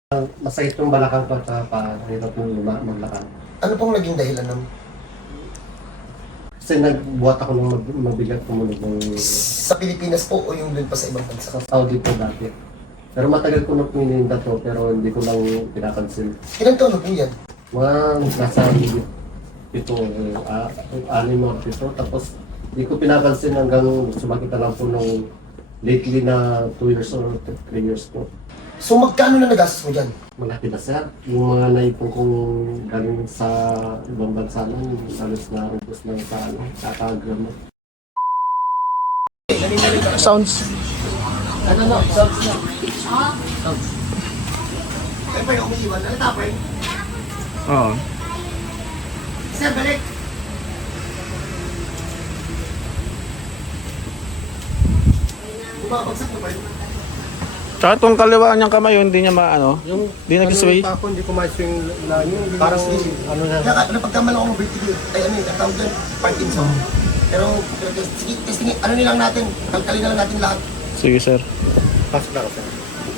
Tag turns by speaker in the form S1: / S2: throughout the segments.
S1: Masakit yung balakang ko at hirap mong maglakad.
S2: Ano pong naging dahilan nun?
S1: Kasi nagbuhat ako ng mabigat tumunog ng
S2: Sa Pilipinas po o yung dun pa sa ibang bansa?
S1: sa Saudi po dati. Pero matagal ko na pininda to pero hindi ko lang pinapansin.
S2: Ilan taon na po yan?
S1: Mga nasa ito, anim o ito. Tapos hindi ko pinapansin hanggang sumakit na lang po nung lately na 2 years or 3 years po.
S2: So magkano na nagastos mo dyan?
S1: Malaki na sir. Yung mga naipon kong galing sa ibang bansa lang, halos na ubos na sa kakagamot.
S3: Sounds.
S1: Sounds na.
S2: Ay pa yung umiiwan. Ano tapay?
S3: Oo.
S2: Sir, balik! Bumabagsak na ba yun?
S3: Tsaka itong kaliwa niyang kamay, hindi niya maano. Hindi nag-sway.
S1: Ano pa ako, hindi ko ma-swing na yun. Parang ano na.
S2: Kaya napagkamal ako mobility ay ano yung tawag doon, Parkinson. Pero sige, testing, ano nilang natin, kalkalin na lang natin lahat.
S3: Sige, sir.
S1: Pasok na ako sir.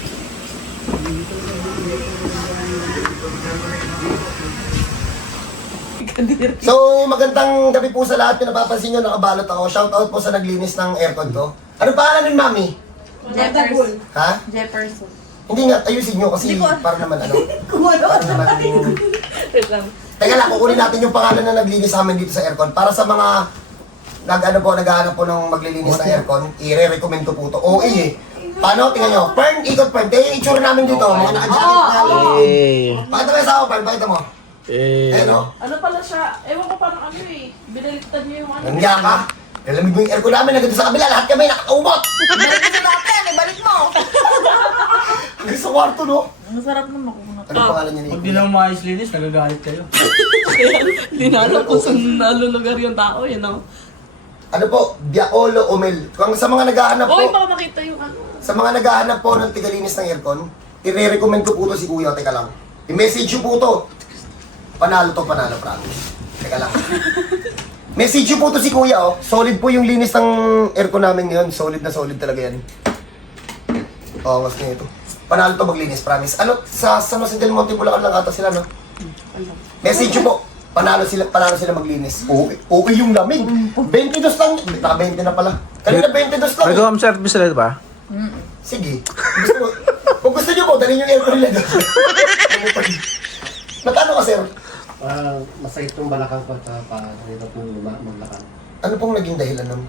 S2: So, magandang gabi po sa lahat. Kung napapansin nyo, nakabalot ako. Shout out po sa naglinis ng aircon ko. Ano pangalan nun, Mami?
S4: Jefferson.
S2: Ha?
S4: Jefferson.
S2: Hindi nga, ayusin nyo kasi para naman ano.
S4: Kumano?
S2: Para naman Teka lang, kukunin natin yung pangalan na naglinis sa amin dito sa aircon. Para sa mga naghahanap po ng maglilinis ng aircon, i-recommend ko po ito. OE eh. Paano? Tingnan nyo. Pern, ikot Pern. Tingnan yung itsura namin dito. Mga naka-jacket na. Pakita mo yung sa ako, Pern. Pakita mo. Ayan o.
S4: Ano pala siya? Ewan ko parang ano eh. Binaliktad niyo yung ano.
S2: Nandiya ka. Lalamig mo yung aircon namin. Nagdito sa kabila. Lahat kami nakakaumot.
S4: Balik mo sa dati. Balik mo.
S2: Hanggang sa kwarto, no?
S4: Ang sarap naman kumunot.
S2: Ano pangalan niya
S5: Pag
S2: ni
S5: di naman maayos linis, nagagalit kayo.
S4: Hindi na alam kung saan nalulugar yung tao yun, no?
S2: Ano po? Biaolo Omel. Kung sa mga naghahanap po,
S4: Oy, baka makita yung ano.
S2: sa mga naghahanap po ng tigalinis ng aircon, i-recommend ko po to si Kuya. Teka lang. I-message nyo po to. Panalo to, panalo, promise. Teka lang. Message nyo po to si Kuya, oh. Solid po yung linis ng aircon namin ngayon. Solid na solid talaga yan. Oo, mas niya ito. Panalo to maglinis, promise. Ano, sa San Jose del Monte, Bulacan lang ata sila, no? Message nyo po. Panalo sila maglinis. Okay yung lamig. 22 lang. Naka 20 na pala. Kanina 22 lang.
S3: May home service rin ba?
S2: Sige. Kung gusto nyo po, dalhin yung aircon nila doon. Magkano ka, sir?
S1: Masakit yung balakang ko at hirap mong maglakad.
S2: Ano pong naging dahilan nun?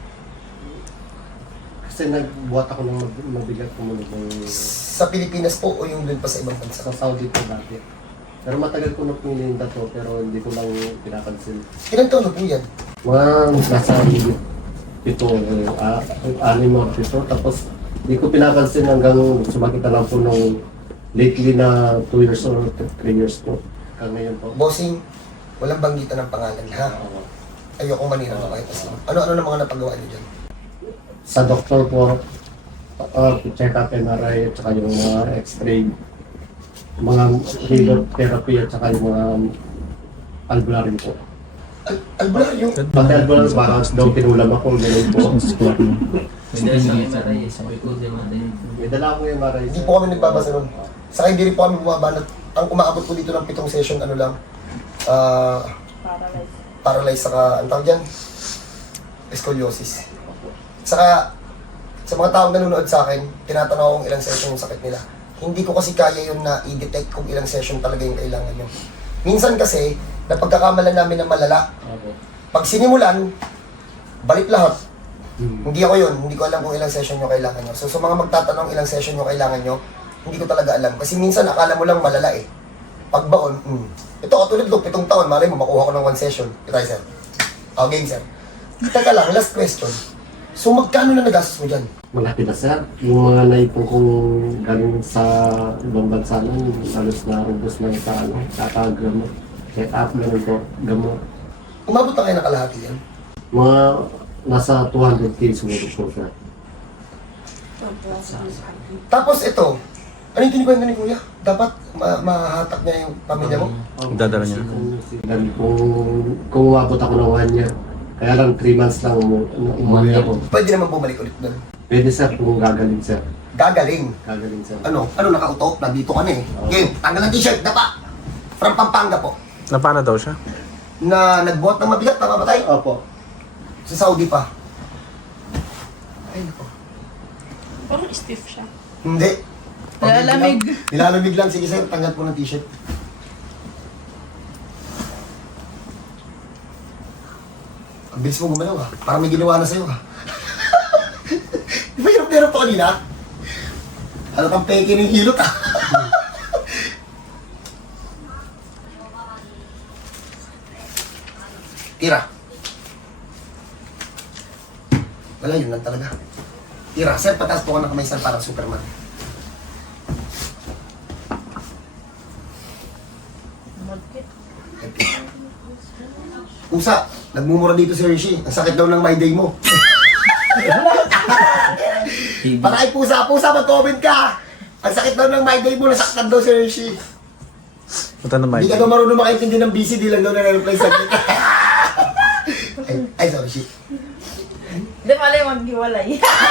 S1: Kasi nagbuhat ako ng mabigat tumunog ng
S2: Sa Pilipinas po o yung dun pa sa ibang bansa?
S1: sa Saudi po dati. Pero matagal ko na pininda to pero hindi ko lang pinapansin.
S2: Ilan taon na po yan?
S1: Mga nasa ito, anim o ito. Tapos hindi ko pinapansin hanggang sumakit na lang po nung lately na 2 years or 3 years po. Hanggang ngayon po.
S2: Bossing, walang banggitan ng pangalan, ha? Ayoko manira na kahit kasi. Ano-ano na mga napagawa niyo dyan?
S1: Sa doktor po, check up MRI at saka yung mga x-ray, mga radiotherapy at saka yung mga albularyo po.
S2: Albularyo?
S1: Pati albularyo, parang daw pinulam ako, gano'n po.
S5: Madalas ang MRI, sa likod yung MRI.
S1: May dala ko yung MRI.
S2: Hindi po kami nagbabasa nun. Saka hindi rin po kami bumabanat. Ang umaabot po dito ng 7 session, ano lang,
S4: Paralyzed.
S2: paralyzed saka, ang tawag dyan? Scoliosis. Saka, sa mga taong nanonood sa akin, tinatanong ko kung ilang session yung sakit nila. Hindi ko kasi kaya yun na i-detect kung ilang session talaga yung kailangan nyo. Minsan kasi, napagkakamalan namin ng malala. Pag sinimulan, balik lahat. Hindi ako yun, hindi ko alam kung ilang session yung kailangan nyo. So, sa mga magtatanong ilang session yung kailangan nyo, hindi ko talaga alam. Kasi minsan, akala mo lang malala eh. Pagbaon, ito katulad ko, 7 taon, malay mo, makuha ko ng 1 session. Ito sir. Game, sir. Teka lang, last question. So, magkano na nagastos mo dyan?
S1: Malaki na sir. Yung mga naipon kong galing sa ibang bansa lang, halos na ubos na sa kakagamot. Check up, gano'n po, gamot.
S2: Umabot na kayo ng kalahati yan?
S1: Mga nasa 200K siguro po sir.
S2: Tapos ito, ano yung tinikwento ni Kuya? Dapat mahatak niya yung pamilya mo?
S3: Dadala niya.
S1: Kung umabot ako ng 1 year, kaya lang 3 months lang umuwi ako.
S2: Pwede naman bumalik ulit doon.
S1: Pwede sir kung gagaling sir.
S2: gagaling.
S1: Gagaling sir.
S2: Ano nakauto? Nandito ka na eh. Game, tanggal ng t-shirt, dapa. From Pampanga po.
S3: Na paano daw siya?
S2: Na nagbuhat ng mabigat, tama ba tayo?
S1: Opo.
S2: Sa Saudi pa. Ay, nako.
S4: Parang stiff siya.
S2: Hindi.
S4: Nilalamig.
S2: Nilalamig lang. Sige sir, tanggal po ng t-shirt. Ang bilis mo gumalaw ah. Parang may ginawa na sa'yo ah. Di ba hirap-hirap to kanina? Ano kang peke ng hilot ah. Tira. Wala, yun lang talaga. Tira. Sir, pataas po ka ng kamay sir, parang Superman. Pusa, nagmumura dito si Hershey. Ang sakit daw ng my day mo. Patay pusa, mag-comment ka! Ang sakit daw ng my day mo, nasaktan daw si Hershey.
S3: Punta na
S2: Hindi
S3: Mike.
S2: ka daw marunong makaintindi ng busy, di lang daw na-reply sa akin. Ay, sorry, shit.
S6: Hindi malay maghiwalay.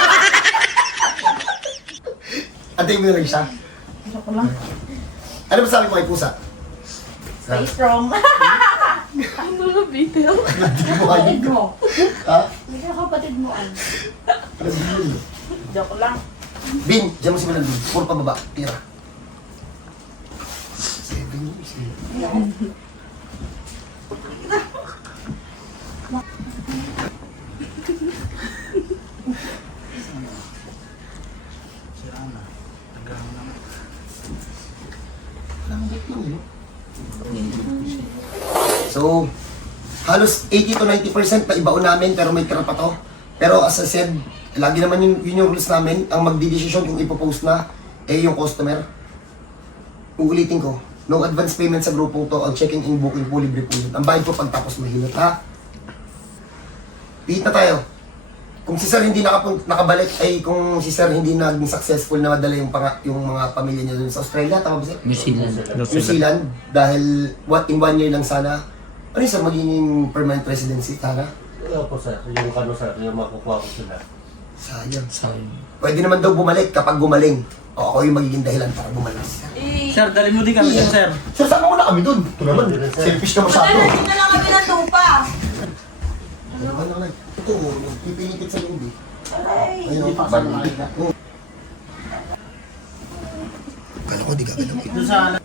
S2: Antayin mo na lang siya.
S6: Joke lang.
S2: Ano ba sabi mo kay pusa?
S6: Stay strong.
S4: Ang mga bitter.
S2: Hindi mo kayo.
S6: mo.
S2: Ha?
S6: Hindi ka kapatid mo an.
S2: Ano sabi mo?
S6: Joke lang.
S2: Bin, dyan mo si Manal Bin. Puro pababa. Tira. 7 years. So, halos 80 to 90% pa ibaon namin pero may tira pa to. Pero as I said, lagi naman yun yung rules namin. Ang magdidesisyon kung ipopost na, eh yung customer. Uulitin ko, no advance payment sa grupong to, ang checking in booking po, libre po yun. Ang bayad po pagtapos mahilot, ha? Pihit na tayo. Kung si Sir hindi nakabalik, ay kung si Sir hindi naging successful na madala yung mga pamilya niya dun sa Australia, tama ba sir?
S5: New Zealand.
S2: New Zealand, dahil in 1 year lang sana. Ano yun sir, magiging permanent residency sana?
S1: Opo sir. Yung ano sir, yung makukuha ko sila.
S2: Sayang.
S5: Sayang.
S2: Pwede naman daw bumalik kapag gumaling. O ako yung magiging dahilan para bumalik.
S5: Sir, dali mo din kami dyan, sir.
S2: Sir, sama mo na kami dun. Ito naman, selfish ka masyado.
S6: Madalasin na lang kami ng tupa.
S2: Ano ka lang? Ito, pipinitit sa loob eh.
S6: Aray.
S2: Ayun, balik. Kala ko di gagalaw eh.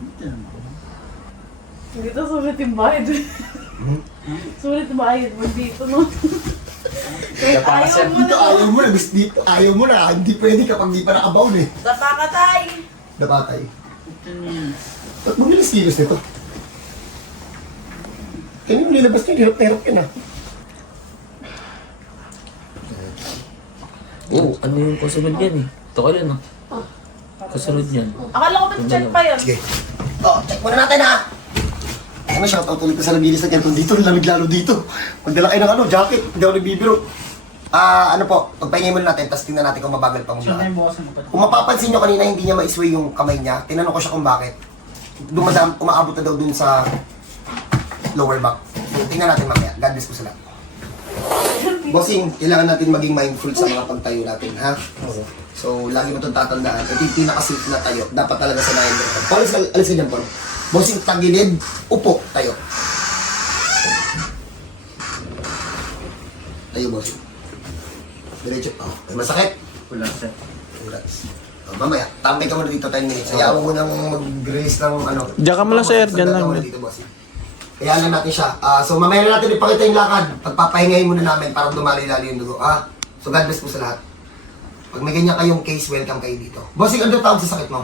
S4: Dito sulit yung bayad. Sulit yung bayad mo dito, no? Ayaw mo
S2: Dito
S4: na.
S2: ayaw mo na, bis dito ayaw mo na. Hindi pwede kapag di pa nakabound eh.
S6: Dapa ka tay.
S2: Nabatay. Ba't mo nilis-kilos nito? Kaya mo nilabas niya, hirap-hirap yun ah.
S5: Oo, ano yung kasunod yan eh? Ito ka lang, no? Kasunod yan.
S6: Akala ko ba check pa yan?
S2: Sige. Oh, check muna natin ha. Ano, shoutout ulit ko sa nagilis na ganito dito. Lamig lalo dito. Magdala kayo ng ano, jacket. Hindi ako nagbibiro. Ano po, pagpahingin muna natin, tapos tingnan natin kung mabagal pa muna. Kung mapapansin nyo kanina, hindi niya ma-sway yung kamay niya. Tinanong ko siya kung bakit. Umaabot na daw dun sa lower back. So, tingnan natin mamaya. God bless po sa lahat. Bossing, kailangan natin maging mindful sa mga pagtayo natin, ha? So, lagi mo itong tatandaan. Ito yung pinaka-safe na tayo. Dapat talaga sanayin mo. Paul, alis ka dyan, Paul. Bossing, tagilid, upo, tayo. Tayo, bossing. Diretso pa. Ay, masakit?
S1: Wala sir.
S2: Congrats. Mamaya, tambay ka muna dito 10 minutes. Hayaan mo nang mag-release ng ano.
S3: Diyan ka muna, sir. Diyan lang.
S2: Dito, bossing. Kaya lang natin siya. So mamaya na natin ipakita yung lakad. Pagpapahingayin muna namin para dumali-lalo yung dugo. So God bless po sa lahat. Pag may ganyan kayong case, welcome kayo dito. Bossing, ano tawag sa sakit mo?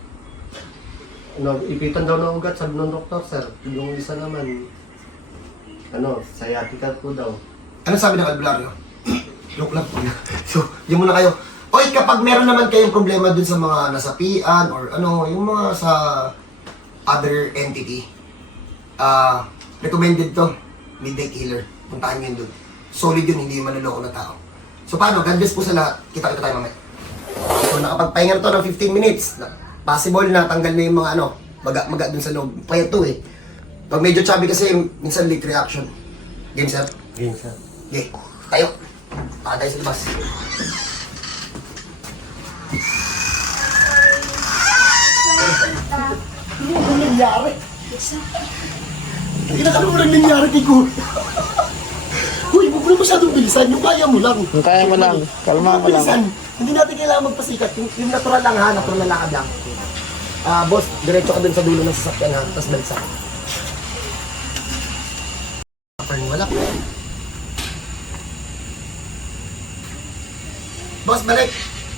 S1: Ano, ipitan daw ng ugat, sabi ng doktor sir. Yung isa naman, ano, sciatica po daw.
S2: Ano sabi ng albularyo? Joke lang po. So, yun muna kayo. Oy, kapag meron naman kayong problema dun sa mga nasapian or ano, yung mga sa other entity, recommended to, Midnight Healer. Puntahan nyo yun dun. Solid yun, hindi yung manloloko na tao. So paano? God bless po sa lahat. Kita-kita tayo mamaya. So nakapagpahinga na to ng 15 minutes. Possible na tanggal na yung mga ano, maga dun sa loob. Payat to eh. Pag medyo chubby kasi, minsan late reaction. Game sir?
S1: Game sir.
S2: Okay, tayo. Tayo sa labas. nangyari? Ano mo lang nangyari kay Kuya? Uy, huwag mo na masyadong bilisan. Yung kaya mo lang.
S3: Kung kaya mo lang, kalma mo lang.
S2: Bilisan. Hindi natin kailangan magpasikat. Yung natural lang ha, natural na lakad lang. Boss, diretso ka dun sa dulo ng sasakyan ha, tapos balik sa akin. Wala. Boss, balik.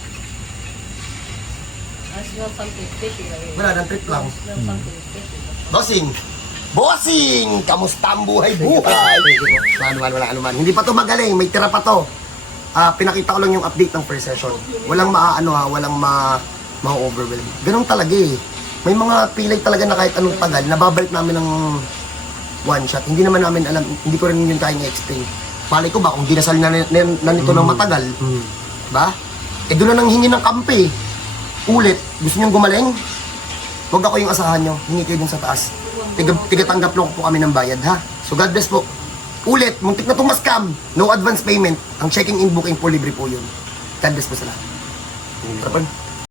S2: Wala, nang trip lang. Bossing! Bossing! Kamusta ang buhay-buhay? Wala anuman. Hindi pa to magaling, may tira pa to. Pinakita ko lang yung update ng first session. Walang walang ma-overwhelm. Ganun talaga eh. May mga pilay talaga na kahit anong tagal, nababalik namin ng one shot. Hindi naman namin alam, hindi ko rin yun kaya i-explain. Malay ko ba kung dinasal na nito ng matagal, ba? Doon na nang hingi ng kampe. Ulit, gusto niyong gumaling? Huwag ako yung asahan nyo, hingi kayo dun sa taas. Tigatanggap lang po kami ng bayad, ha? So God bless po. Ulit, muntik na itong scam. No advance payment. Ang checking in booking po, libre po yun. God bless po sa lahat. Tarapan.